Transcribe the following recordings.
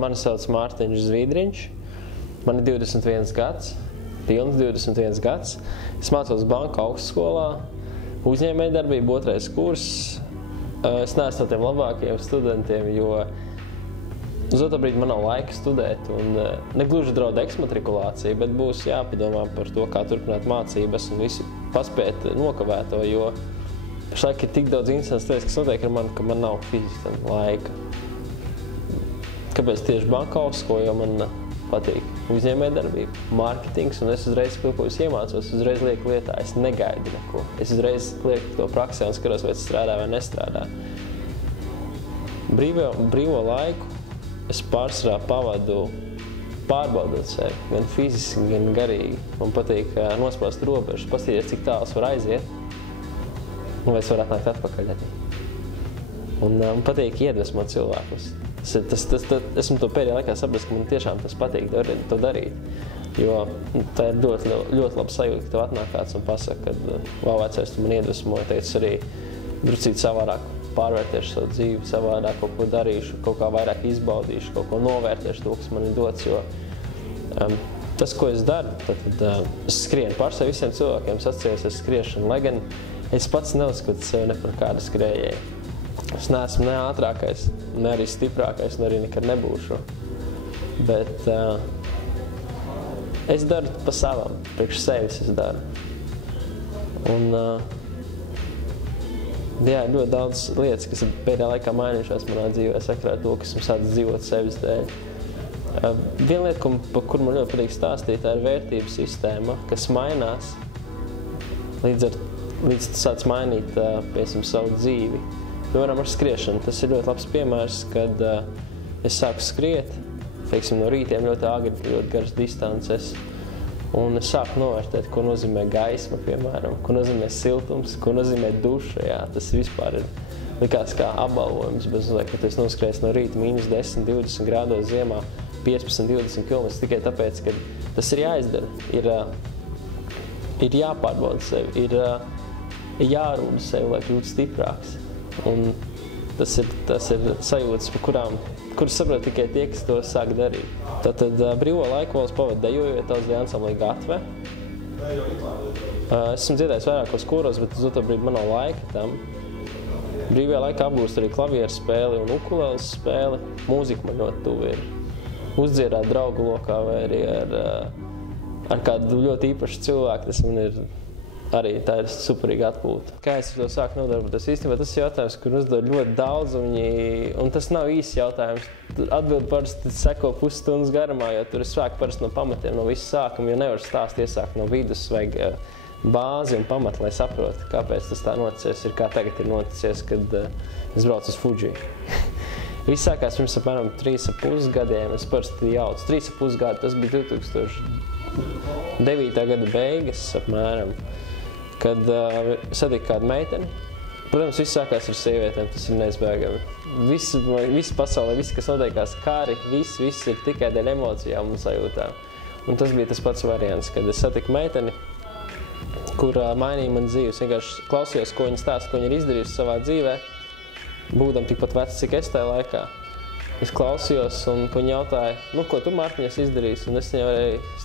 Mani sauc Mārtiņš Zvidriņš, man ir 21 gads, pilns 21 gads. Es mācos banku augstskolā, uzņēmējdarbība 2. kurs. Es neesmu no tiem labākajiem studentiem, jo uz otru brīdi man nav laika studēt un negluži draud eksmatrikulācija, bet būs jāpadomā par to, kā turpināt mācības un visu paspēt nokavēto, jo pašlaik ir tik daudz interesants lietas, kas notiek ar mani, ka man nav fiziski laika. Kāpēc tieši banka augstskola, jo man patīk uzņēmējdarbība, mārketings, un es uzreiz kaut ko iemācos, uzreiz lieku lietā, es negaidu neko. Es uzreiz lieku to praksē un skatos, vai tas strādā vai nestrādā. Brīvo laiku es pārsvarā pavadu pārbaudot sevi, gan fiziski, gan garīgi. Man patīk nospāst robežas, paskatīties, cik tālu es varu aiziet, un vai es varu atnākt atpakaļ. Un man patīk iedvesmot cilvēkus. Esmu to pēdējā laikā saprast, ka man tiešām tas patīk to darīt. Jo tā ir ļoti laba sajūta, ka tev atnāk kāds un pasaka, ka vau, vecais, tu man iedvesmoji, teicu, arī druscīt savādāk pārvērtēšu savu dzīvi, savādāk kaut ko darīšu, kaut kā vairāk izbaudīšu, kaut ko novērtēšu to, kas man ir dots, jo tas, ko es daru, tad es skrienu pār sevi visiem cilvēkiem, es atceros ar skriešanu, lai gan es pats neuzskatu sevi ne par kādu skrējēju. Es neesmu ne ātrākais, ne arī stiprākais, un arī nekad nebūšu. Bet es daru pa savam, priekš sevis es daru. Un jā, ļoti daudz lietas, kas ir pēdējā laikā mainījušās manā dzīvē, sakarā ar to, kas esmu sācis dzīvot sevis dēļ. Viena lieta, par kuru man ļoti patīk stāstīt, tā ir vērtību sistēma, kas mainās, līdz tu sāc mainīt, piemēram, savu dzīvi. Piemēram, ar skriešanu. Tas ir ļoti labs piemērs, kad es sāku skriet, teiksim, no rītiem ļoti agri, ļoti garas distances, un es sāku novērtēt, ko nozīmē gaisma, piemēram, ko nozīmē siltums, ko nozīmē duša. Jā, tas vispār likās kā apbalvojums, bet kad es noskrēju no rīta -10, 20 grādos ziemā, 15, 20 km, tikai tāpēc, ka tas ir jāizdara, ir jāpārbauda sevi, ir jārūda sevi, lai kļūtu stiprāks. Un tas ir sajūtas, kuras saprot tikai tie, kas to sāk darīt. Tātad brīvo laiku vēl es pavadu dejojot tautas ansamblī Gatve. Esmu dziedājis vairākos koros, bet uz otru brīdi man nav laika tam. Brīvajā laikā apgūstu arī klavieru spēli un ukuleles spēli. Mūzika man ļoti tuva ir. Uzdziedāt draugu lokā vai arī ar kādu ļoti īpašu cilvēku, tas man ir arī tā ir superīga atpūta. Kā es to sāku nodarboties? Īstenībā tas ir jautājums, kur uzdod ļoti daudz, un tas nav īsts jautājums. Atbildi parasti seko pusstundas garumā, jo tur ir sāk parasti no pamatiem, no visa sākuma, jo nevar stāst iesākt no vidus, vajag bāzi un pamatu, lai saprotu, kāpēc tas tā noticies, ir kā tagad ir noticies, kad es braucu uz Fuji. Viss sākās pirms apmēram 3,5 gadiem, es parasti jaucu 3,5 gadu, tas bija 2009. Gada beigas apmēram, kad satiku kādu meiteni. Protams, viss sākās ar sievietēm, tas ir neizbēgami. Viss pasaulē, viss, kas notiekās kāri, viss ir tikai dēļ emocijām un sajūtām. Un tas bija tas pats variants, kad es satiku meiteni, kur mainīja man dzīvi. Es vienkārši klausījos, ko viņa stāsta, ko viņa ir izdarījusi savā dzīvē, būdam tikpat vecs, cik es tajā laikā. Es klausījos, un viņa jautāja, ko tu, Mārtiņ, esi izdarījis? Un es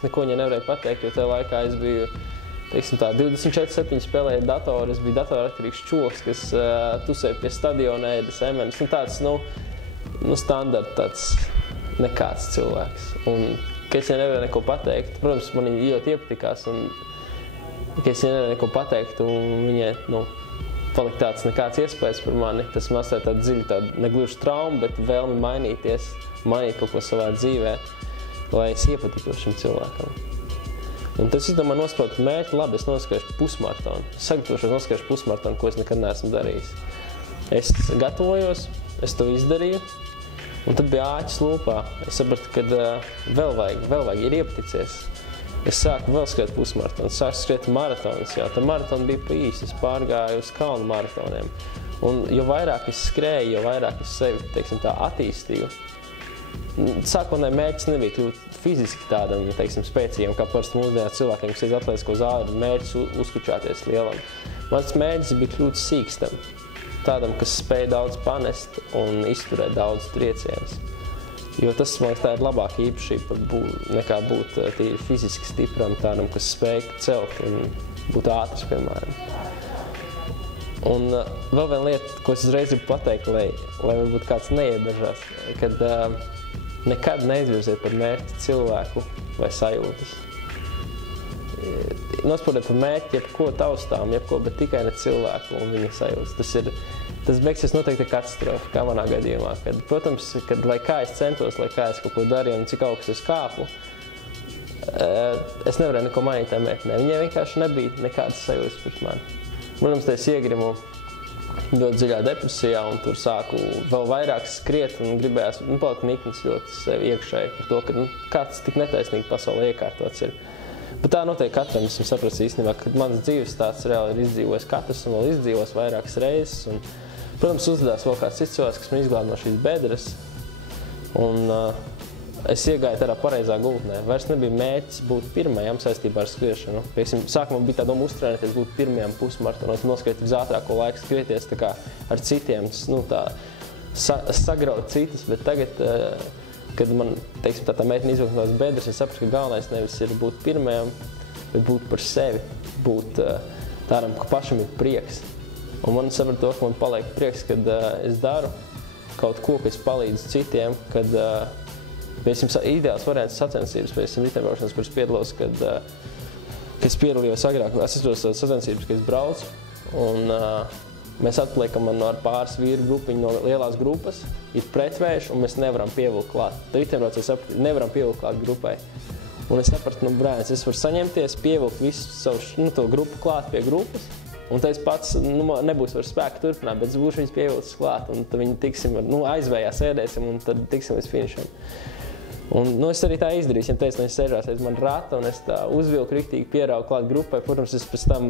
neko viņai nevarēju pateikt, jo tajā laikā es biju 24/7 spēlēju datoru, es biju datoratkarīgs čoks, kas tusēja pie stadiona, ēda semenes. Tāds, standarta tāds nekāds cilvēks. Un, ka es viņai nevarēju neko pateikt, protams, man viņa ļoti iepatikās, un ka es viņai nevarēju neko pateikt, un viņai, palika tāds nekāds iespējas par mani. Tas man atstāja tādu dziļu, tādu negluži traumu, bet vēlmi mainīties, mainīt kaut ko savā dzīvē, lai es iepatikos šim cilvēkam. Un tas, es domāju, nospraudu mērķi, labi, es noskriešu pusmaratonu. Es sagatavošos noskriešu pusmaratonu, ko es nekad neesmu darījis. Es gatavojos, es to izdarīju, un tad bija āķis lūpā. Es sapratu, ka vēl vajag, ir iepaticies. Es sāku vēl skriet pusmaratonu, sāku skriet maratonus jau. Tā maratona bija pa īsi, es pārgāju uz kalnu maratoniem. Un jo vairāk es skrēju, jo vairāk es sevi, teiksim, tā attīstīju. Sākotnēji mērķis nebija kļūt fiziski tādam, teiksim, spēcīgam, kā parasti mūsdienās cilvēkiem, kas iet atlētisko zāli, mērķis uzkučāties lielam. Mans mērķis bija kļūt sīkstam, tādam, kas spēja daudz panest un izturēt daudz triecienus. Jo tas, man liekas, tā ir labāka īpašība nekā būt tīri fiziski stipram, tādam, kas spēj celt un būt ātrs, piemēram. Un vēl viena lieta, ko es uzreiz gribu pateikt, lai varbūt kāds neiebežās, kad nekad neizvirziet par mērķi cilvēku vai sajūtas. Nospodiet par mērķi jebko taustām, jebko, bet tikai ne cilvēku un viņa sajūtas. Tas beigsies noteikti katastrofa, kā manā gadījumā. Protams, lai kā es centos, lai kā es kaut ko darīju un cik augstu es kāpu, es nevarēju neko mainīt tā meitenē. Viņai vienkārši nebija nekādas sajūtas pret mani. Protams, es iegrimu ļoti dziļā depresijā un tur sāku vēl vairāk skriet un gribējās palikt niknis ļoti sevi iekšēji par to, ka kāds tik netaisnīgi pasaulē iekārtots ir. Bet tā notiek katram, esmu saprast īstenībā, ka mans dzīves stāsts reāli ir izdzīvojis katrs un vēl izdzīvos vairākas reizes. Un, protams, uzvedās vēl kāds cits cilvēks, kas man izglāba no šīs bedres. Un es iegāju tādā pareizā gultnē. Vairs nebija mērķis būt pirmajam saistībā ar skriešanu. Pieksim, sākumā bija tā doma uztrenēties būt pirmajam pusmaratonos, noskriet visātrāko laiku, skrieties tā kā ar citiem, sagraut citus, bet tagad, kad man, teiksim, tā meitene izvilka no tās bedres, es sapratu, ka galvenais nevis ir būt pirmajam, bet būt par sevi, būt tādam, ka pašam ir prieks. Un man sapratu to, ka man paliek prieks, kad es daru kaut ko, kas palīdz citiem, kad, piemēram, ideāls variants sacensības, piemēram, riteņbraukšanas, kuras piedalos, kad es piedalījos agrāk, es atceros sacensības, kad es braucu, un mēs atliekam ar pāris vīru grupiņu no lielās grupas, ir pretvējš, un mēs nevaram pievilkt klāt. Riteņbraucējs sapratu, nevaram pievilkt klāt grupai. Un es sapratu, brēns, es varu saņemties, pievilkt visu savu to grupu klāt pie grupas, un tad es pats nebūs var spēku turpināt, bet es būšu viņus pievilcis klāt, un tad viņi tiksim, aizvējā sēdēsim, un tad tiksim līdz finišam. Un, es arī tā izdarīju, ja teicu, es sēžās aiz man rata, un es tā uzvilku riktīgi pieraugu klāt grupai. Protams, es pēc tam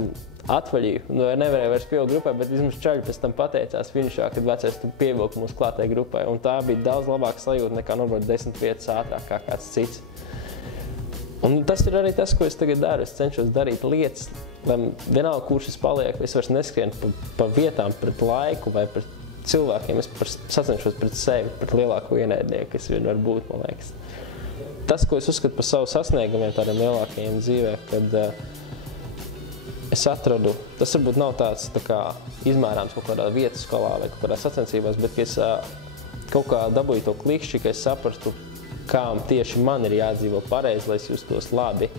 atvaļīju, nevarēju vairs pievilkt grupai, bet vismaz čaļi pēc tam pateicās finišā, kad vecais tu pievilku mūsu klātai grupai. Un tā bija daudz labāka sajūta nekā nobraukt 10 vietas ātrāk kā kāds cits. Un tas ir arī tas, ko es tagad daru. Es cenšos darīt lietas, lai vienalga, kurš es palieku, es vairs neskrienu pa vietām pret laiku vai pret cilvēkiem. Es sacenšos pret sevi, pret lielāko ienaidnieku, kas vien var būt, man liekas. Tas, ko es uzskatu par savu sasniegumiem tādiem lielākajiem dzīvē, kad es atradu, tas varbūt nav tāds tā kā izmērāms kaut kādā vietas skolā vai kaut kādā sacensībās, bet es kaut kā dabūju to klikšķi, ka es sapratu, kā tieši man ir jādzīvo pareizi, lai es justos labi,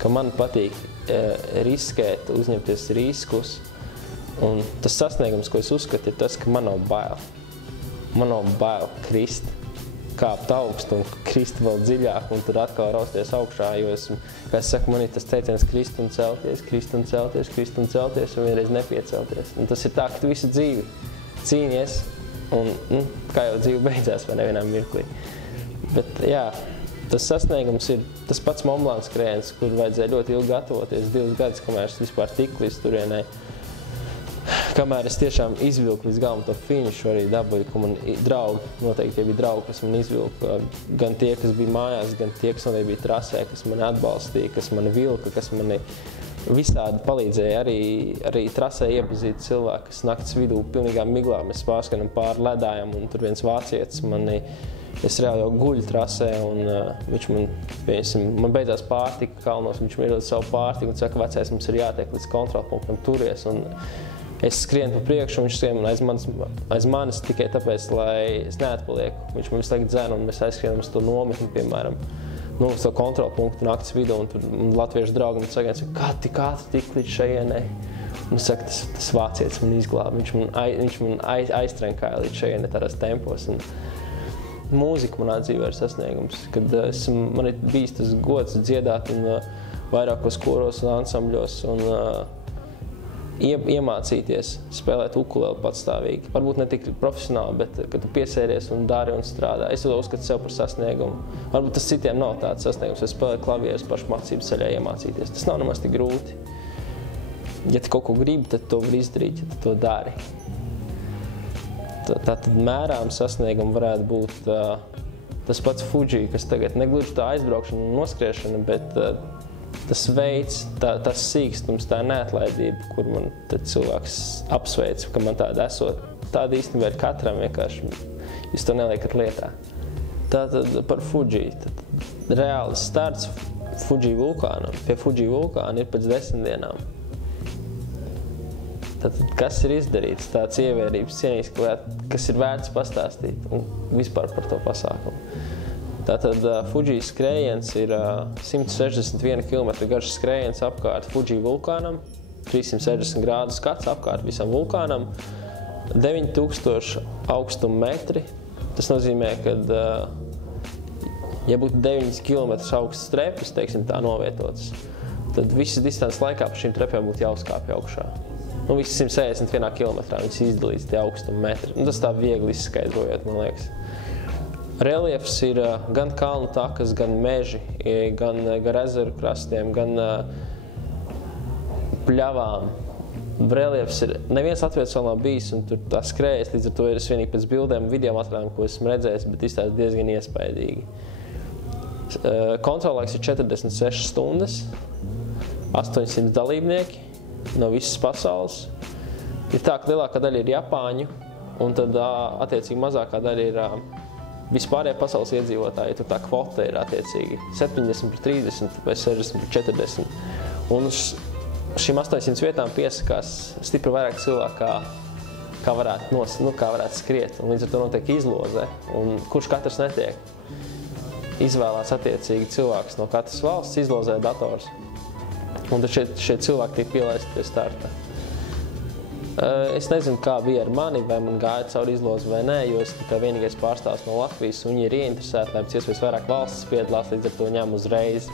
ka man patīk riskēt, uzņemties riskus. Un tas sasniegums, ko es uzskatu, ir tas, ka man nav bail. Man nav bail krist, kāpt augstu un krist vēl dziļāk un tur atkal rausties augšā, jo kā es saku, man ir tas teiciens krist un celties, krist un celties, krist un celties un vienreiz nepiecelties. Un tas ir tā, ka tu visu dzīvi cīnies un kā jau dzīve beidzās vai nevienā mirklī. Bet jā, tas sasniegums ir tas pats Mont Blanc skrējiens, kur vajadzēja ļoti ilgi gatavoties, 2 gadus, kamēr es vispār tiku līdz turienai. Kamēr es tiešām izvilku līdz galam to finišu, arī dabūju, ka man draugi, noteikti bija draugi, kas man izvilka, gan tie, kas bija mājās, gan tie, kas noteikti bija trasē, kas mani atbalstīja, kas mani vilka, kas mani visādi palīdzēja arī trasē iepazīt cilvēku, kas nakts vidū pilnīgā miglā, mēs pārskanam pāri ledājam, un tur viens vācietis es reāli jau guļu trasē, un viņš man beidzās pārtika kalnos, viņš man iedod savu pārtiku un saka, vecais, mums ir jātiek līdz kontrolpunktam, turies, un es skrienu pa priekšu, un viņš skrien aiz manis tikai tāpēc, lai es neatpalieku. Viņš man visu laiku dzēna, un mēs aizskrienam uz to nometni, piemēram, uz to kontrolpunktu nakts vidū, un tur latviešu draugi man saka, kā tu tik līdz šajienei? Un es saku, tas vācietis man izglāba, viņš man aiztrenkāja līdz šajienei tādās tempos. Un mūzika manā dzīvē ir sasniegums, kad man ir bijis tas gods dziedāt un vairākos koros un ansambļos un iemācīties spēlēt ukuleli patstāvīgi. Varbūt ne tik profesionāli, bet kad tu piesēries un dari un strādā. Es to uzskatu sev par sasniegumu. Varbūt tas citiem nav tāds sasniegums, es spēlēju klavierus pašmācību ceļā iemācīties. Tas nav nemaz tik grūti. Ja tu kaut ko gribi, tad to var izdarīt, ja tu to dari. Tātad mērām sasniegumu varētu būt tas pats Fuji, kas tagad negluži tā aizbraukšana un noskriešana, bet tas veids, tas sīkstums, tā neatlaidība, kur man tad cilvēks apsveic, ka man tāda esot. Tāda īstenībā ir katram vienkārši, jūs to neliekat lietā. Tātad par Fuji. Tad reāls starts Fuji vulkānam. Pie Fuji vulkāna ir pēc 10 dienām. Tātad, kas ir izdarīts tāds ievērības cienīgs, kas ir vērts pastāstīt un vispār par to pasākumu. Tātad Fuji skrējiens ir 161 km garš skrējiens apkārt Fuji vulkānam, 360 grādu skats apkārt visam vulkānam, 9000 augstuma metri. Tas nozīmē, ka, ja būtu 9 km augsts trepes, teiksim tā novietotas, tad visas distances laikā pa šīm trepēm būtu jāuzkāpj augšā. Visas 161 kilometrā viņas izdalīts tie augstuma metri. Tas tā viegli izskaidrojot, man liekas. Reliefs ir gan kalnu takas, gan meži, gan ezeru krastiem, gan pļavām. Reliefs ir, neviens Latvijas vēl nav bijis, un tur tā skrējas, līdz ar to ir vienīgi pēc bildēm un video materiāliem, ko esmu redzējis, bet izstāsta diezgan iespaidīgi. Kontrollaiks ir 46 stundas, 800 dalībnieki no visas pasaules. Ir tā, ka lielākā daļa ir Japāņu, un tad attiecīgi mazākā daļa ir vispārējie pasaules iedzīvotāji. Tur tā kvota ir attiecīgi 70/30 vai 60/40. Un šīm 800 vietām piesakās stipri vairāk cilvēku, kā varētu skriet. Un līdz ar to notiek izloze, un kurš katrs netiek. Izvēlās attiecīgi cilvēks no katras valsts, izlozē dators. Un tad šie cilvēki tiek pielaisti pie starta. Es nezinu, kā bija ar mani, vai man gāja cauri izlozi vai nē, jo es tikai vienīgais pārstāvs no Latvijas, un viņi ir ieinteresēti, lai pēc iespējas vairāk valstis piedalās, līdz ar to ņem uzreiz.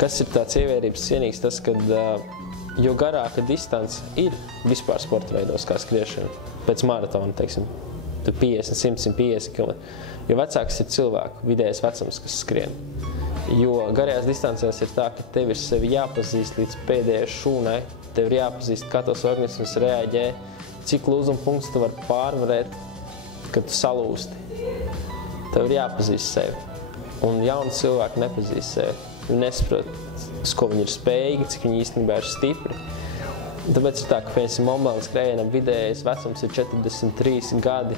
Kas ir tāds ievērības cienīgs, tas, ka jo garāka distance ir vispār sporta veidos kā skriešana, pēc maratona, teiksim, 50, 100, 150 km, jo vecāks ir cilvēku vidējais vecums, kas skrien. Jo garajās distancēs ir tā, ka tev ir sevi jāpazīst līdz pēdējai šūnai, tev ir jāpazīst, kā tos organismus reaģē, cik lūzuma punkts tu vari pārvarēt, kad tu salūsti. Tev ir jāpazīst sevi. Un jauni cilvēki nepazīst sevi. Viņi nesaprot, uz ko viņi ir spējīgi, cik viņi īstenībā ir stipri. Tāpēc ir tā, ka, piemēram, Montblanc skrējienam vidējais vecums ir 43 gadi.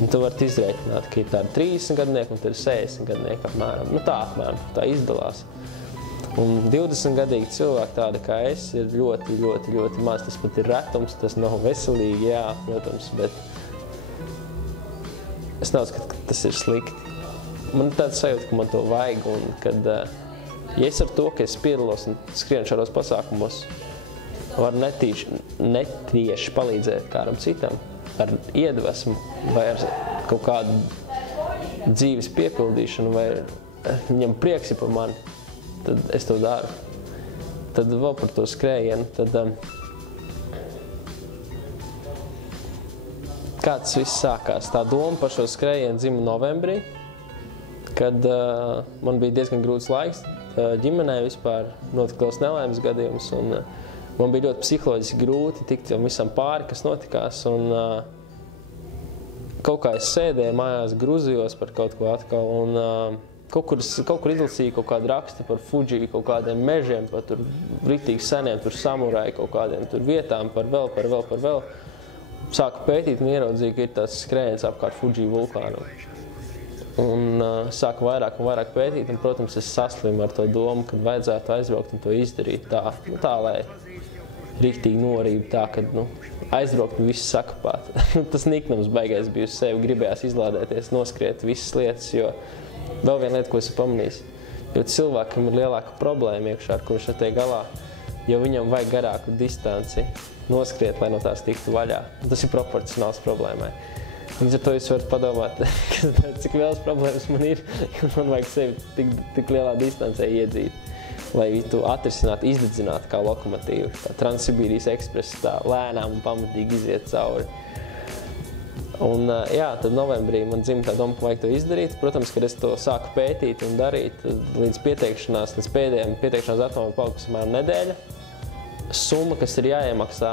Un tu vari izrēķināt, ka ir tādi 30 gadnieki un tad ir 60 gadnieki apmēram. Tā apmēram, tā izdalās. Un 20-gadīgi cilvēki tādi kā es ir ļoti, ļoti, ļoti maz. Tas pat ir retums, tas nav veselīgi, jā, protams, bet es neuzskatu, ka tas ir slikti. Man ir tāds sajūta, ka man to vajag, un kad, ja es ar to, ka es piedalos un skrienu šādos pasākumos, varu netieši palīdzēt kādam citam, ar iedvesmu vai ar kaut kādu dzīves piepildīšanu, vai viņam prieks ir par mani, tad es to daru. Tad vēl par to skrējienu, tad kā tas viss sākās? Tā doma par šo skrējienu dzima novembrī, kad man bija diezgan grūts laiks ģimenē vispār, notika liels nelaimes gadījums, un man bija ļoti psiholoģiski grūti tikt visam pāri, kas notikās, un kaut kā es sēdēju mājās, gruzījos par kaut ko atkal, un kaut kur izlasīju kaut kādu rakstu par Fuji, kaut kādiem mežiem, par tur ritīgi seniem, tur samurāji kaut kādiem tur vietām, par vēl. Sāku pētīt un ieraudzīju, ka ir tāds skrējiens apkārt Fuji vulkānu. Un sāku vairāk un vairāk pētīt, un, protams, es saslimu ar to domu, kad vajadzētu aizbraukt un to izdarīt tā lai riktīgi norība tā, ka aizbraukt un visu sakapāt. Tas niknums baigais bija uz sevi, gribējās izlādēties, noskriet visas lietas, jo vēl viena lieta, ko esmu pamanījis, jo cilvēkam ir lielāka problēma iekšā, ar kur viņš netiek galā, jo viņam vajag garāku distanci noskriet, lai no tās tiktu vaļā. Tas ir proporcionāls problēmai. Līdz ar to jūs varat padomāt, cik lielas problēmas man ir, jo man vajag sevi tik lielā distancē iedzīt, lai tu atrisinātu, izdedzinātu kā lokomotīvu, kā Transsibīrijas ekspress, tā lēnām un pamatīgi iziet cauri. Un jā, tad novembrī man dzima tā doma, ka vajag to izdarīt. Protams, kad es to sāku pētīt un darīt, līdz pēdējiem pieteikšanās datumam palikusi apmēram nedēļa. Summa, kas ir jāiemaksā,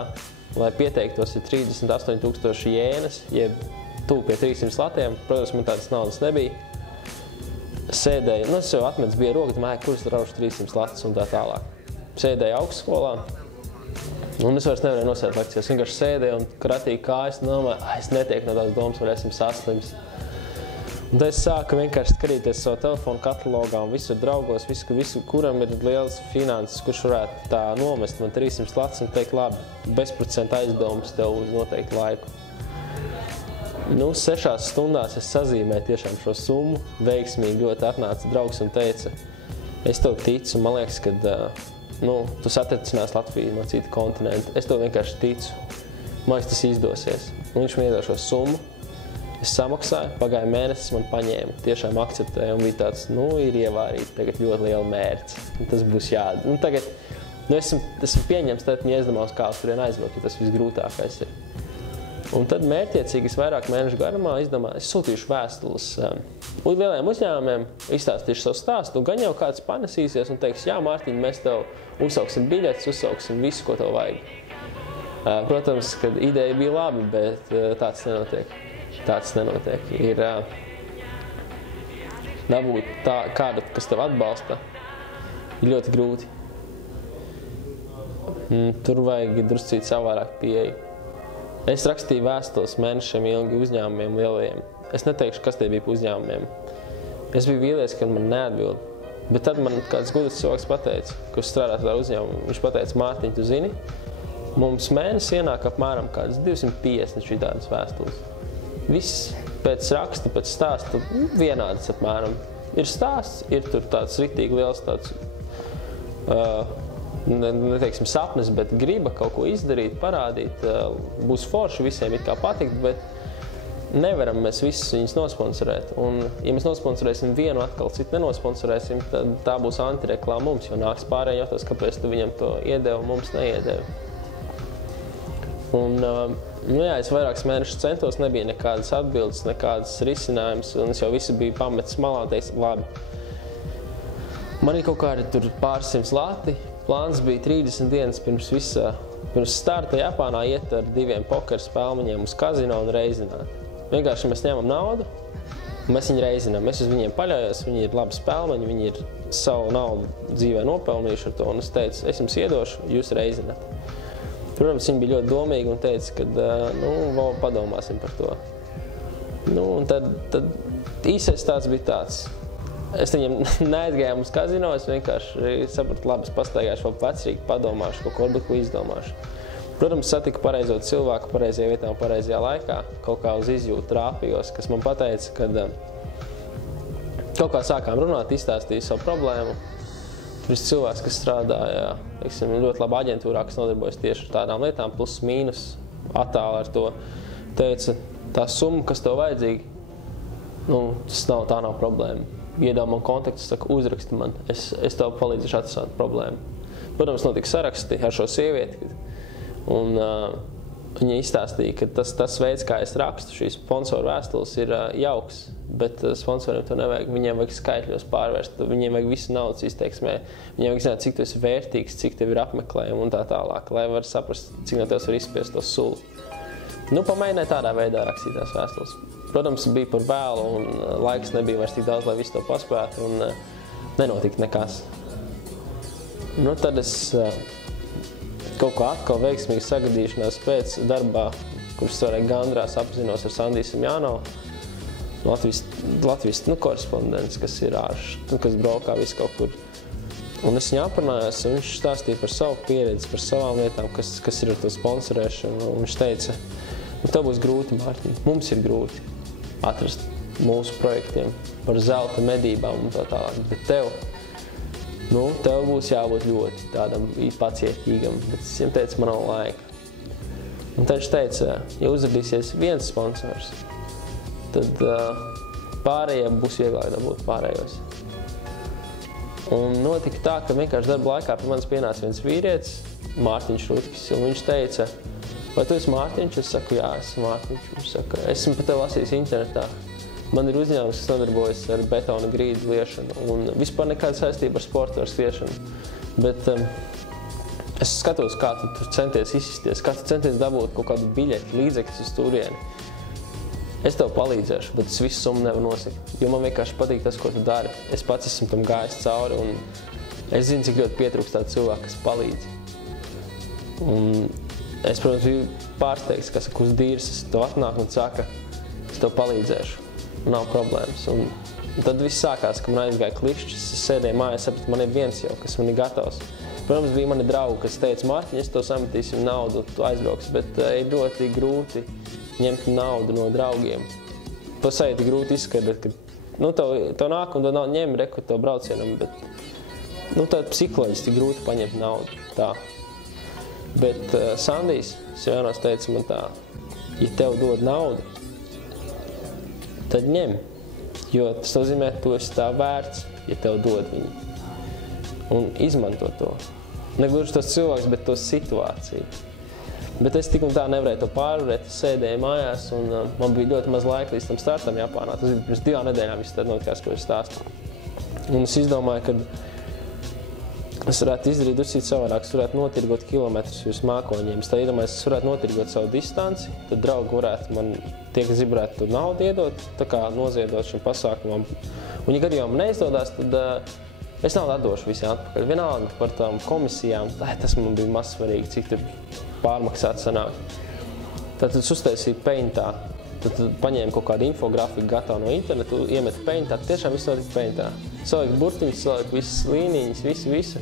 lai pieteiktos, ir 38,000 jēnas, jeb tuvu pie 300 latiem. Protams, man tādas naudas nebija. Sēdēju, es jau atmetis bija roka, kurus raušu 300 latus un tā tālāk. Sēdēju augstskolā, un es vairs nevarēju nosēdēt lekcijas. Vienkārši sēdēju un kratīju kājas, un domāju, es netieku no tās domas, vai esmu saslims. Un tad es sāku vienkārši skatīties savu telefonu katalogā un visur draugos, visu, kuram ir liels finanses, kurš varētu tā nomest man 300 lats un teikt, labi, bezprocenta aizdomas tev uz noteiktu laiku. 6 stundās es sazīmēju tiešām šo summu, veiksmīgi ļoti atnāca draugs un teica, es tev ticu, man liekas, ka tu satricinās Latviju no cita kontinenta, es tev vienkārši ticu, man liekas, tas izdosies. Un viņš man iedod šo summu, es samaksāju, pagāja mēnesis, man paņēma, tiešām akceptēja un bija tāds, ir ievārīt, tagad ļoti liela mērķis, un tas būs jādara. Tagad, esmu pieņems, tad viņa iezdamās kā uz turien aizbraukt, jo tas visgrūtākais ir. Un tad mērķiecīgi es vairāk mēnešu garumā izdomāju, es sūtīšu vēstules lieliem uzņēmumiem, izstāstīšu savu stāstu, un gan jau kāds panesīsies un teiks, jā, Mārtiņ, mēs tev uzsauksim biļetes, uzsauksim visu, ko tev vajag. Protams, kad ideja bija labi, bet tāds nenotiek. Tāds nenotiek. Ir dabūt kādu, kas tev atbalsta, ir ļoti grūti. Tur vajag druscīt savādāk pieeju. Es rakstīju vēstules mēnešiem ilgi uzņēmumiem lielajiem. Es neteikšu, kas tie bija pa uzņēmumiem. Es biju vīlies, ka man neatbild. Bet tad man kāds gudrs cilvēks pateica, kurš strādā tādā uzņēmumā. Viņš pateica, Mārtiņ, tu zini, mums mēnesi ienāk apmēram kādas 250 šitādas vēstules. Viss pēc raksta, pēc stāsta vienādas apmēram. Ir stāsts, ir tur tāds ritīgi liels tāds, neteiksim sapnis, bet griba kaut ko izdarīt, parādīt, būs forši, visiem it kā patikt, bet nevaram mēs visus viņus nosponsorēt. Un, ja mēs nosponsorēsim vienu, atkal citu nenosponsorēsim, tad tā būs antireklāma mums, jo nāks pārējiem jautās, kāpēc tu viņam to iedevi, mums neiedevi. Un, es vairākus mēnešus centos, nebija nekādas atbildes, nekādas risinājums, un es jau visu biju pametis malā un teicu, labi. Man ir kaut kādi tur pārsimt lati, plāns bija 30 dienas pirms starta Japānā iet ar 2 pokeru spēlmeņiem uz kazino un reizināt. Vienkārši mēs ņemam naudu, un mēs viņu reizinām. Es uz viņiem paļaujos, viņi ir labi spēlmeņi, viņi ir savu naudu dzīvē nopelnījuši ar to, un es teicu, es jums iedošu, jūs reizināt. Protams, viņi bija ļoti domīgi un teica, ka, vēl padomāsim par to. Un tad īsais tāds bija tāds. Es viņam neaizgājām uz kazino, es vienkārši sapratu, labi, es pastaigāšu vēl vecrīgi, padomāšu, kaut ko varbūt ko izdomāšu. Protams, satiku pareizo cilvēku pareizajā vietā un pareizajā laikā, kaut kā uz izjūtu trāpījos, kas man pateica, kad kaut kā sākām runāt, izstāstīju savu problēmu. Viss cilvēks, kas strādāja, ļoti labā aģentūrā, kas nodarbojas tieši ar tādām lietām, plus mīnus attāli ar to, teica, tā summa, kas tev vajadzīga, tā nav problēma. Iedod man kontaktus, saka, uzraksti man, es tev palīdzīšu atrisināt problēmu. Protams, notika saraksti ar šo sievieti, un viņa izstāstīja, ka tas veids, kā es rakstu šīs sponsoru vēstules, ir jauks, bet sponsoriem to nevajag. Viņiem vajag skaitļos pārvērst, viņiem vajag visu naudas izteiksmē, viņiem vajag zināt, cik tu esi vērtīgs, cik tev ir apmeklējumi un tā tālāk, lai var saprast, cik no tev var izspiest to suli. Pamēģināju tādā veidā rakstīt tās vēstules. Protams, bija par vēlu un laiks nebija vairs tik daudz, lai visu to paspētu un nenotika nekas. Tad es kaut kā atkal veiksmīgi sagadīšanās pēc darbā, kurš strādāja Gandrās, apzinos ar Sandiju Simjānovu, Latvijas korespondents, kas ir kas braukā visu kaut kur. Un es viņu aprunājos, un viņš stāstīja par savu pieredzi, par savām lietām, kas ir ar to sponsorēšanu. Un viņš teica, tev būs grūti, Mārtiņ, mums ir grūti atrast mūsu projektiem par zelta medībām un tā tālāk, bet tev būs jābūt ļoti tādam pacietīgam, bet es viņam teicu, man nav laika. Un tad viņš teica, ja uzradīsies viens sponsors, tad pārējiem būs vieglāk dabūt pārējos. Un notika tā, ka vienkārši darba laikā pie manis pienāca viens vīrietis, Mārtiņš Rutkis, un viņš teica, vai tu esi Mārtiņš? Es saku, jā, esmu Mārtiņš. Viņš saka, esmu par tevi lasījis internetā. Man ir uzņēmums, kas nodarbojas ar betona grīdu liešanu un vispār nekāda saistība ar sportu, ar skriešanu. Bet es skatos, kā tu tur centies izsisties, kā tu centies dabūt kaut kādu biļeti, līdzekļus uz turieni. Es tev palīdzēšu, bet es visu summu nevaru nosakt, jo man vienkārši patīk tas, ko tu dari. Es pats esmu tam gājis cauri un es zinu, cik ļoti pietrūkst tādu cilvēku, kas palīdz. Un es, protams, biju pārsteigts, kas uz dīras tev atnāk un saka, es tev palīdzēšu. nav problēmas. Un tad viss sākās, ka man aizgāja klišķis, es sēdēju mājās, sapratu, man ir viens jau, kas man ir gatavs. Protams, bija mani draugi, kas teica, Mārtiņ, es to sametīsim naudu, tu aizbrauks, bet ir ļoti grūti ņemt naudu no draugiem. To sajūti grūti izskaidrot, ka tev nāk un to naudu ņem reku to braucienam, bet tā psiholoģiski grūti paņemt naudu. Tā. Bet Sandijs Svēnos teica man tā, ja tev dod naudu, tad ņem, jo tas nozīmē, tu esi tā vērts, ja tev dod viņu. Un izmanto to. Negluži tos cilvēks, bet to situāciju. Bet es tik un tā nevarēju to pārvarēt, es sēdēju mājās un man bija ļoti maz laika līdz tam startam Japānā. Tas bija pirms 2 nedēļām viss tad notikās, ko es stāstu. Un es izdomāju, ka es varētu izdarīt drusīt savādāk, es varētu notirgot kilometrus uz mākoņiem. Es tā iedomājos, es varētu notirgot savu distanci, tad draugi varētu man, tie, kas varētu naudu iedot, tā kā noziedot šim pasākumam. Un ja gadījumā man neizdodās, tad es naudu atdošu visiem atpakaļ. Vienalga par tām komisijām, tas man bija maz svarīgi, cik tur pārmaksāt sanāk. Tad es uztaisīju Paintā. Tad paņēmu kaut kādu infografiku gatavu no internetu, iemetu Paintā, tiešām viss notika Paintā. Saliku burtiņus, saliku visas līniņas, visu.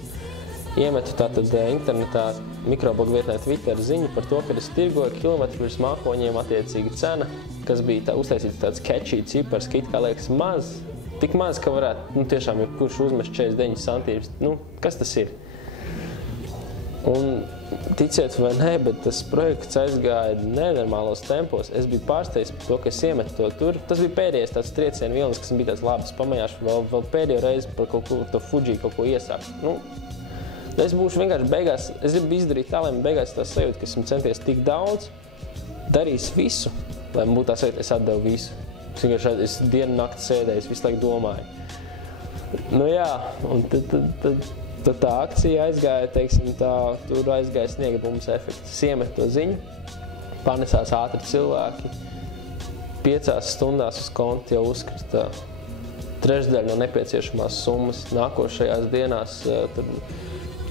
Iemetu tātad internetā mikroblogu vietnē Twitter ziņu par to, ka es tirgoju kilometru virs mākoņiem attiecīgi cena, kas bija uztaisīts tāds catchy cipars, ka it kā liekas maz, tik maz, ka varētu, tiešām jebkurš uzmest 49 centīmus. Kas tas ir? Un ticiet vai nē, bet tas projekts aizgāja nenormālos tempos. Es biju pārsteigts par to, ka es iemetu to tur. Tas bija pēdējais tāds triecienu vilnis, kas bija tāds labs. Pamēģināšu vēl pēdējo reizi par kaut ko to Fuji kaut ko iesākt. Es būšu vienkārši beigās, es gribu izdarīt tā, lai man beigās tā sajūta, ka esmu centies tik daudz, darīs visu, lai man būtu tā sajūta, es atdevu visu. Es dienu nakti sēdēju, es visu laiku domāju. Un tad tā akcija aizgāja, teiksim tā, tur aizgāja sniega bumbas efekts. Es iemetu to ziņu, panesās ātri cilvēki, 5 stundās uz kontu jau uzkrita trešdaļa no nepieciešamās summas. Nākošajās dienās,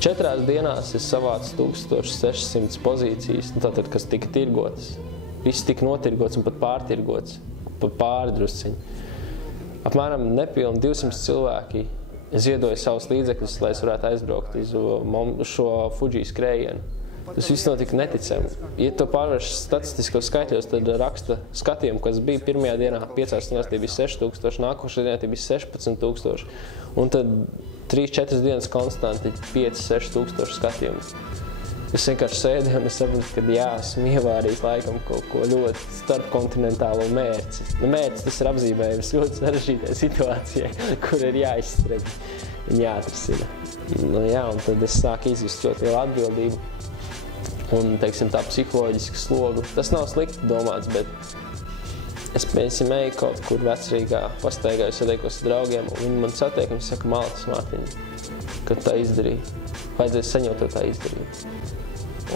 4 dienās es savācu 1600 pozīcijas, tātad, kas tika tirgotas. Viss tika notirgots un pat pārtirgots, pat pārdrusciņi. Apmēram nepilni 200 cilvēki ziedoja savus līdzekļus, lai es varētu aizbraukt uz šo Fuji skrējienu. Tas viss notika neticami. Ja to pārvērš statistiskos skaitļos, tad raksta skatījumu, kas bija pirmajā dienā 5 stundās, tie bija 6000, nākošajā dienā tie bija 16000, un tad 3-4 dienas konstanti 5-6 tūkstoši skatījumu. Es vienkārši sēdēju un es saprotu, ka esmu ievārījis laikam kaut ko ļoti starpkontinentālo mērci. Mērcis tas ir apzīmējums ļoti sarežģītai situācijai, kur ir jāizstreg un jāatrisina. Un tad es sāku izjust ļoti lielu atbildību un, teiksim, tā psiholoģisku slogu. Tas nav slikti domāts, bet es, piemēram, eju kaut kur Vecrīgā, pastaigāju, satiekos ar draugiem, un viņi man satiek, un viņi saka, Maltas Mārtiņ, kad tā izdarīja. Vajadzēja saņemt to tā izdarīt.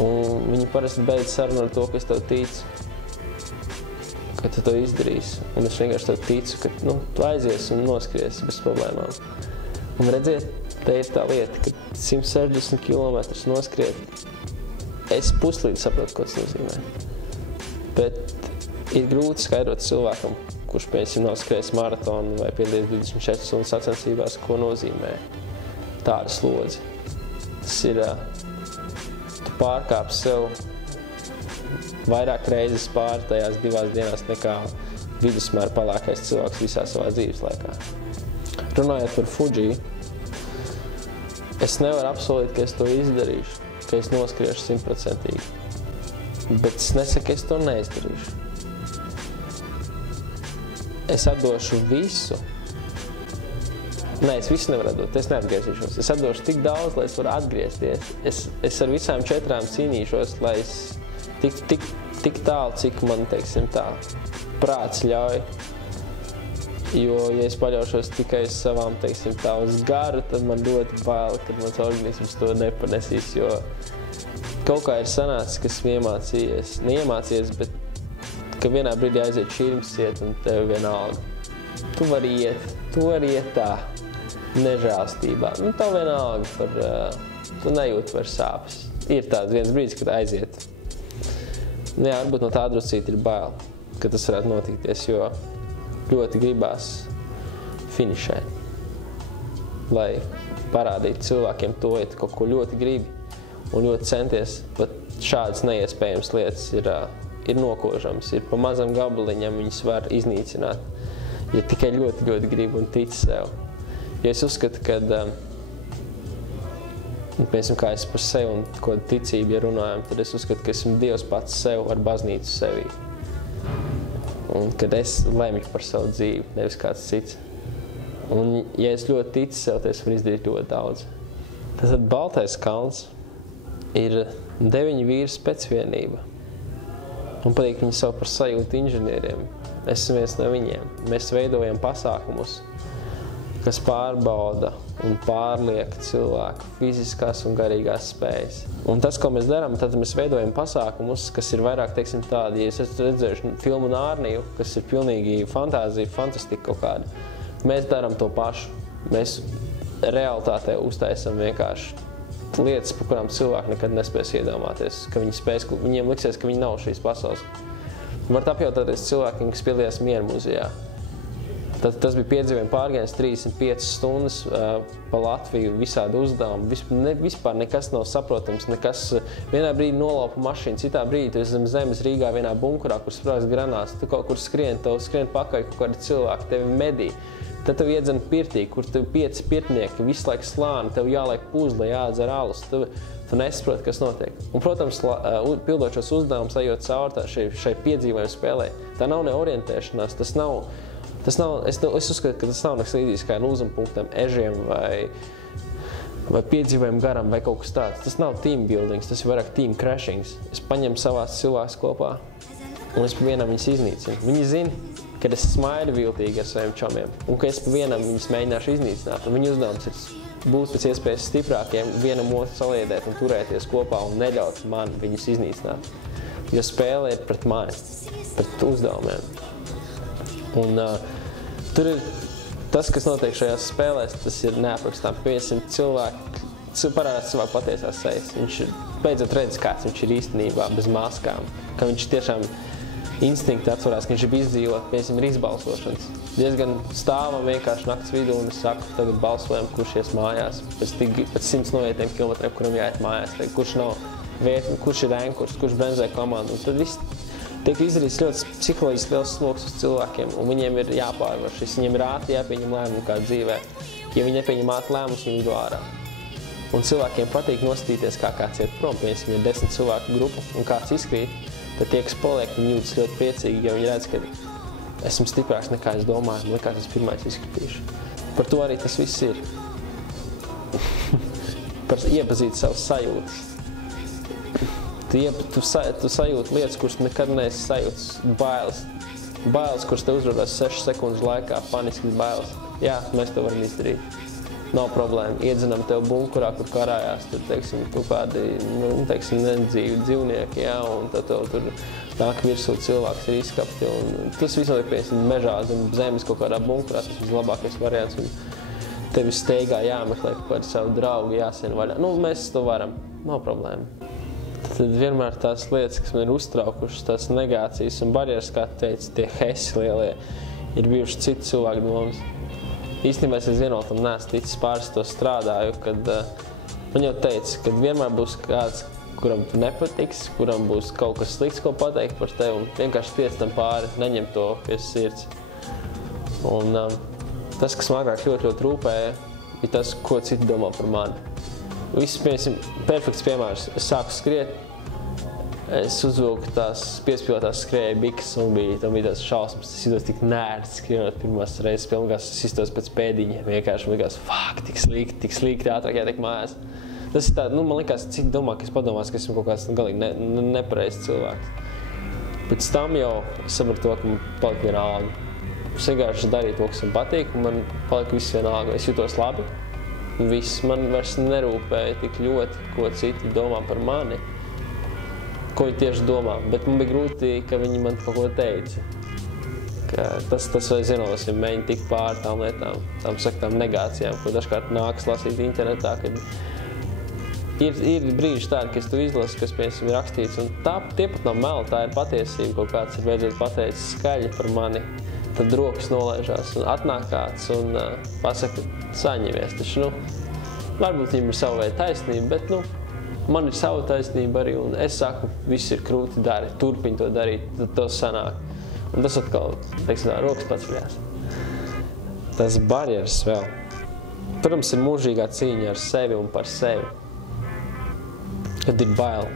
Un viņi parasti beidz sarunu ar to, ka es tev ticu, ka tu to izdarīsi. Un es vienkārši tev ticu, ka tu aizies un noskries bez problēmām. Un redziet, te ir tā lieta, ka 160 km noskriet, es puslīdz saprotu, ko tas nozīmē. Bet ir grūti skaidrot cilvēkam, kurš, piemēram, nav skrējis maratonu vai piedalījies 24 stundas sacensībās, ko nozīmē tāda slodze. Tas ir, tu pārkāp sev vairāk reizes pāri tajās 2 dienās nekā vidusmēra palākais cilvēks visā savā dzīves laikā. Runājot par Fuji, es nevaru apsolīt, ka es to izdarīšu, ka es noskriešu 100%. Bet es nesaku, ka es to neizdarīšu. Es atdošu visu. Nē, es visu nevaru atdot, es neatgriezīšos. Es atdošu tik daudz, lai es varu atgriezties. Es ar visām 4 cīnīšos, lai es tik tālu, cik man, teiksim tā, prāts ļauj. Jo, ja es paļaušos tikai uz savām, teiksim tā, uz garu, tad man ļoti bail, kad mans organisms to nepanesīs, jo kaut kā ir sanācis, ka esmu neiemācījies, bet ka vienā brīdī aiziet šķirms iet un tev vienalga. Tu vari iet tā, nežēlstībā. Tev vienalga tu nejūti par sāpes. Ir tāds viens brīdis, kad aiziet. Varbūt no tā druscīt ir bail, ka tas varētu notikties, jo ļoti gribās finišēt. Lai parādītu cilvēkiem to, ja tu kaut ko ļoti gribi un ļoti centies, pat šādas neiespējamas lietas ir nokožamas, ir pa mazam gabaliņam, viņas var iznīcināt, ja tikai ļoti, ļoti gribi un tic sev. Ja es uzskatu, ka, piemēram, kā es par sevi un ko ticību, ja runājam, tad es uzskatu, ka esmu Dievs pats sev ar baznīcu sevī. Un kad es lemju par savu dzīvi, nevis kāds cits. Un, ja es ļoti ticu sev, tad es varu izdarīt ļoti daudz. Tad Baltais kalns ir 9 vīru specvienība. Un patīk viņi savu par sajūtu inženieriem. Esmu viens no viņiem. Mēs veidojam pasākumus, kas pārbauda un pārliek cilvēku fiziskās un garīgās spējas. Un tas, ko mēs darām, tad mēs veidojam pasākumus, kas ir vairāk, teiksim, tādi, ja es esmu redzējuši filmu Nārniju, kas ir pilnīgi fantāzija, fantastika kaut kāda. Mēs darām to pašu. Mēs realitātē uztaisam vienkārši lietas, par kurām cilvēki nekad nespēs iedomāties, ka viņiem liksies, ka viņi nav šīs pasaules. Varat apjautāties cilvēkiem, kas piedalījās Miera muzejā. Tas bija piedzīvojumi pārgājiens 35 stundas pa Latviju, visādi uzdevumi. Vispār nekas nav saprotams, nekas vienā brīdī nolaupa mašīnu, citā brīdī tu esi zem zemes Rīgā vienā bunkurā, kur sprāks granāts, tu kaut kur skrien pakaļ kaut kādi cilvēki, tevi medī. Tad tev iedzen pirtī, kur tev 5 pirtnieki, visu laiku slāni, tev jāliek puzle, jāatdzer alus, tu nesaproti, kas notiek. Un, protams, pildot šos uzdevumus, ejot cauri šai piedzīvojumu spēlē, tā nav ne orientēšanās, es uzskatu, ka tas nav nekas līdzīgs kā lūzumpunktam, ežiem vai piedzīvojumu garam vai kaut kas tāds. Tas nav team buildings, tas ir vairāk team crashings. Es paņemu savās cilvēkus kopā un es pa vienam viņus iznīcinu. Viņi zina, kad es smaidu viltīgi ar saviem čomiem un ka es pa vienam viņus mēģināšu iznīcināt. Un viņu uzdevums ir būt pēc iespējas stiprākiem, vienam otru saliedēt un turēties kopā un neļaut man viņus iznīcināt. Jo spēle ir pret mani, pret uzdevumiem. Un tur ir tas, kas notiek šajās spēlēs, tas ir neaprakstām. Piemēram, cilvēki parādās savā patiesās sejas. Viņš beidzot redz, kāds viņš ir īstenībā bez maskām, ka viņš tiešām instinkti atcerās, ka viņš ir izdzīvot, piemēram, ir izbalsošanas. Diezgan stāvam vienkārši nakts vidū un es saku, tagad balsojam, kurš ies mājās. Pēc 100 noietiem kilometriem, kuram jāiet mājās. Kurš nav vietni, kurš ir ēnkurs, kurš bremzē komandu. Un tad viss tiek izdarīts ļoti psiholoģiski liels sloks uz cilvēkiem, un viņiem ir jāpārvar šis. Viņiem ir ātri jāpieņem lēmumu kā dzīvē. Ja viņi nepieņem ātri lēmumus, viņi ido ārā. Un cilvēkiem patīk nostīties, kā kāds iet prom. Piemēram, ja 10 cilvēku grupa un kāds izkrīt, tad tie, kas paliek, viņi jūtas ļoti priecīgi, jo viņi redz, ka esmu stiprāks nekā es domāju, un likās es pirmais izkritīšu. Par to arī tas viss ir. Par iepazīt savas sajūtas. Tu sajūti lietas, kuras nekad neesi sajūtas, bailes. Bailes, kuras te uzrodās 6 sekundes laikā, paniskas bailes. Jā, mēs to varam izdarīt. Nav problēma. Iedzinām tev bunkurā, kur karājās, tur, teiksim, kaut kādi, nedzīvi dzīvnieki, jā, un tad tev tur nāk virsū cilvēks ir izskapti, un tas viss notiek, piemēram, mežā, zem zemes kaut kādā bunkurā, tas vislabākais variants, un tevi steigā jāmeklē kaut kādi savu draugu, jāsien vaļā. Mēs to varam, nav problēma. Tad vienmēr tās lietas, kas man ir uztraukušas, tās negācijas un barjeras, kā teica, tie hesi lielie, ir bijuši citu cilvēku domas. Īstenībā es vienot un neesmu ticis pāris to strādāju, kad man jau teica, ka vienmēr būs kāds, kuram tu nepatiks, kuram būs kaut kas slikts, ko pateikt par tevi, un vienkārši tiec tam pāri, neņem to pie sirds. Un tas, kas man agrāk ļoti rūpēja, ir tas, ko citi domā par mani. Viss, piemēram, perfekts piemērs. Es sāku skriet, es uzvilku tās piespilotās skrēja bikas un tam bija tās šausmas. Tas izdos tik nērts skrienot pirmās reizes, pilnīgās es izdos pēc pēdiņa. Vienkārši man likās, tik slikti, ātrāk jātiek mājās. Tas ir tā, man likās, citi domā, ka es padomās, ka esmu kaut kāds galīgi nepareizs cilvēks. Pēc tam jau es sapratu to, ka man palika vienalga. Es vienkārši darīju to, kas man patīk, un man palika viss vienalga. Es jūtos labi. Viss man vairs nerūpēja tik ļoti, ko citi domā par mani, ko viņi tieši domā, bet man bija grūti, ka viņi man kaut ko teica. Tas vairs vienos, ja mēģina tikt pāri tām lietām, tām negācijām, ko dažkārt nākas lasīt internetā, kad ir brīži tādi, kas tu izlasi, kas, piemēram, ir rakstīts, un tie pat nav meli, tā ir patiesība, kaut kāds ir beidzot pateicis skaļi par mani. tad rokas nolaižās un atnāk kāds un pasaka, saņemies. Taču, varbūt viņam ir sava veida taisnība, bet, man ir sava taisnība arī, un es saku, viss ir krūti, dari, turpiņ to darīt, tad to sanāk. Un tas atkal, teiksim, rokas paceļās. Tas barjeras vēl. Protams, ir mūžīgā cīņa ar sevi un par sevi. Kad ir bail.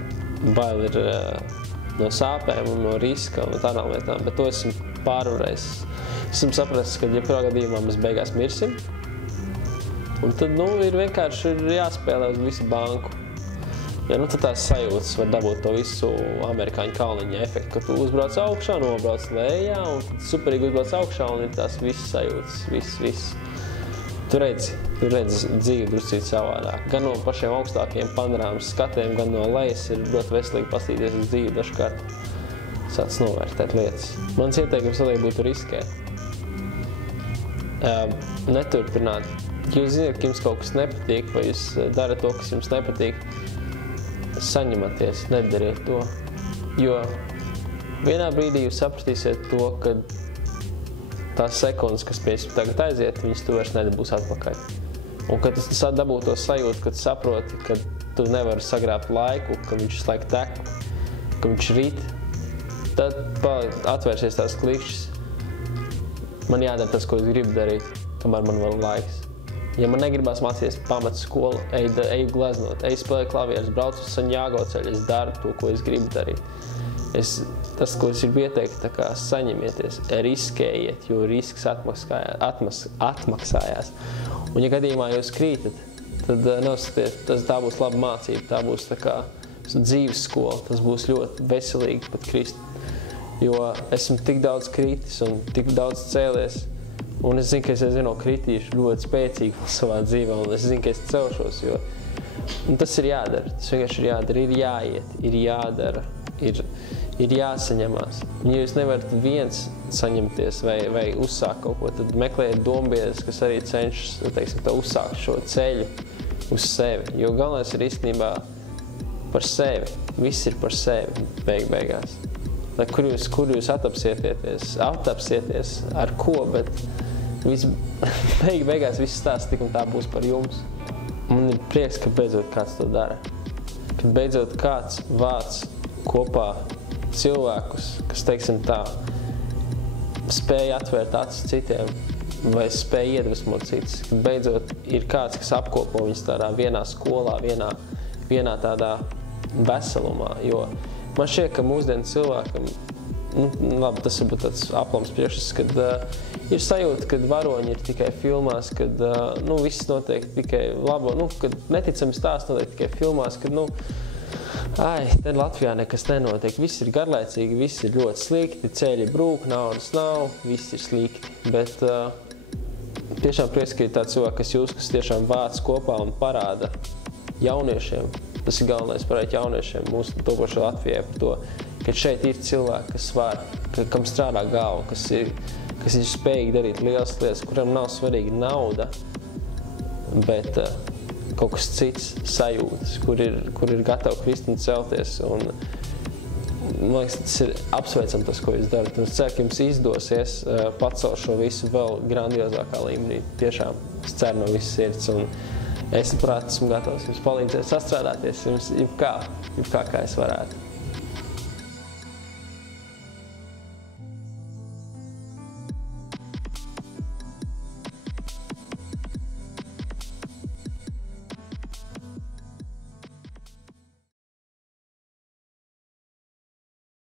Bail ir no sāpēm un no riska un tādām lietām, bet to esmu pārvarējis. Esmu sapratis, ka jebkurā gadījumā mēs beigās mirsim. Un tad, ir vienkārši jāspēlē uz visu banku. Ja, tad tās sajūtas var dabūt to visu amerikāņu kalniņa efektu, ka tu uzbrauc augšā, nobrauc lejā, un tad superīgi uzbrauc augšā, un ir tās visas sajūtas, viss. Tu redzi dzīvi druscīt savādāk. Gan no pašiem augstākiem panorāmas skatiem, gan no lejas ir ļoti veselīgi pastīties uz dzīvi dažkārt. Sāc novērtēt lietas. Mans ieteikums arī būtu riskēt. Neturpināt. Jūs zināt, ka jums kaut kas nepatīk, vai jūs darat to, kas jums nepatīk, saņematies, nedariet to. Jo vienā brīdī jūs sapratīsiet to, ka tās sekundes, kas pēc tagad aiziet, viņas tu vairs nedabūs atpakaļ. Un kad tu dabū to sajūtu, kad saproti, ka tu nevari sagrābt laiku, ka viņš laiku tek, ka viņš rīt, tad atvērsies tās klikšķis. Man jādara tas, ko es gribu darīt, kamēr man vēl laiks. Ja man negribās mācīties pamat skolu, eju gleznot, eju spēlēt klavierus, braucu uz Sanjāgo ceļu, es daru to, ko es gribu darīt. Tas, ko es gribu ieteikt, tā kā saņemieties, riskējiet, jo risks atmaksājās. Un ja gadījumā jūs krītat, tad neuzskatiet, tā būs laba mācība, tā būs tā kā dzīves skola, tas būs ļoti veselīgi pat krist. Jo esmu tik daudz kritis un tik daudz cēlies, un es zinu, ka es aizvien kritīšu ļoti spēcīgi savā dzīvē, un es zinu, ka es celšos, jo tas ir jādara. Tas vienkārši ir jādara, ir jāiet, ir jādara, ir jāsaņemās. Ja jūs nevarat viens saņemties vai uzsākt kaut ko, tad meklējiet dombiedrus, kas arī cenšas, teiksim, uzsākt šo ceļu uz sevi. Jo galvenais ir īstenībā par sevi. Viss ir par sevi beigās. Lai kur jūs atapsieties, ar ko, bet beigās viss stāsts tik un tā būs par jums. Man ir prieks, ka beidzot kāds to dara. Kad beidzot kāds vāc kopā cilvēkus, kas, teiksim tā, spēja atvērt acis citiem vai spēja iedvesmot citus. Kad beidzot ir kāds, kas apkopo viņus tādā vienā skolā, vienā tādā veselumā. Jo man šķiet, ka mūsdienu cilvēkam, labi, tas ir tāds aplams priekšstats, kad ir sajūta, kad varoņi ir tikai filmās, kad viss notiek tikai labo, kad neticami stāsts notiek tikai filmās, kad, te Latvijā nekas nenotiek, viss ir garlaicīgi, viss ir ļoti slikti, ceļi brūk, naudas nav, viss ir slikti, bet tiešām prieks, ka ir tāds cilvēki, kas tiešām vāc kopā un parāda jauniešiem. Tas ir galvenais parādīt jauniešiem mūsu topošai Latvijai par to, ka šeit ir cilvēki, kas var, kam strādā galva, kas ir spējīgi darīt lielas lietas, kuram nav svarīga nauda, bet kaut kas cits sajūtas, kur ir gatavi krist un celties. Un, man liekas, tas ir apsveicam tas, ko jūs darat. Un es ceru, ka jums izdosies pacelt šo visu vēl grandiozākā līmenī. Tiešām, es ceru no visas sirds. Un es, prāt, esmu gatavs jums palīdzēt sastrādāties jums jebkā, kā es varētu.